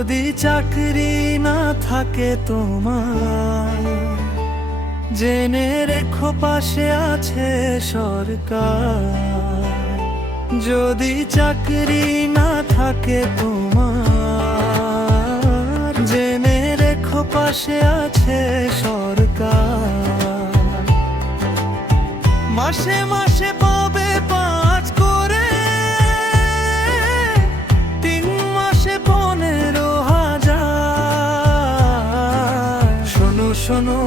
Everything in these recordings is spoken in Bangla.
যদি চাকরি না থাকে তোমার, জেনে রেখো পাশে আছে সরকার। যদি চাকরি না থাকে তোমার, জেনে রেখো পাশে আছে সরকার। মাসে মাসে পাবে 5 করে, 3 মাসে 15,000। শোনো শোনো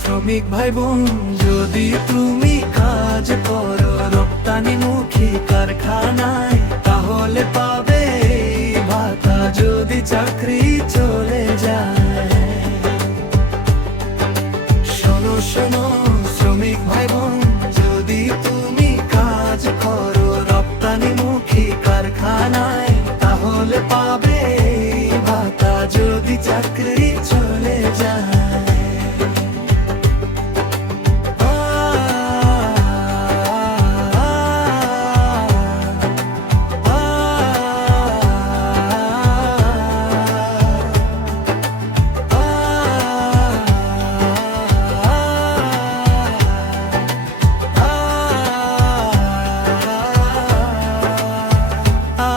শ্রমিক ভাই বোন, যদি তুমি কাজ করো রপ্তানিমুখী কারখানায়, তাহলে পাবে এই ভাতা যদি চাকরি চলে যায়। শোনো শোনো শ্রমিক ভাই বোন, যদি তুমি কাজ করো রপ্তানিমুখী কারখানায়, তাহলে পাবে এই ভাতা যদি চাকরি চলে যায়।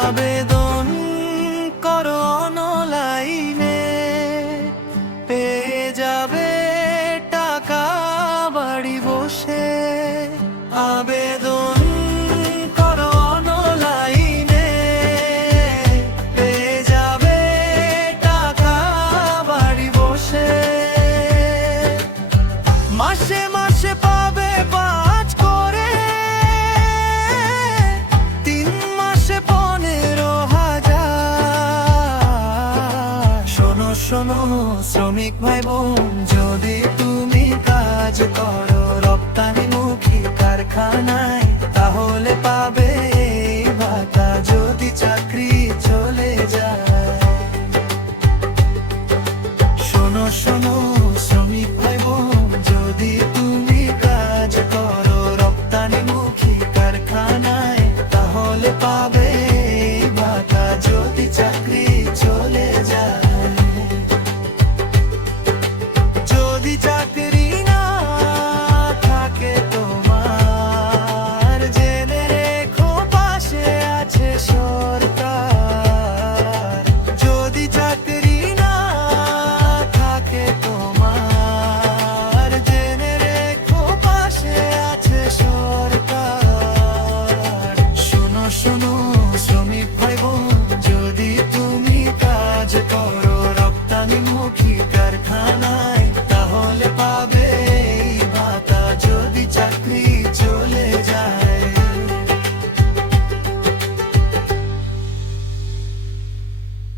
আবেদন করো অনলাইনে, পেয়ে যাবে টাকা বাড়ি বসে। আবেদন করো অনলাইনে, পেয়ে যাবে টাকা বাড়ি বসে। মাসে মাসে পাবে 5 করে, 3 মাসে 15,000। শোনো শোনো শ্রমিক ভাই বোন, যদি তুমি কাজ করো রপ্তানিমুখী কারখানায়,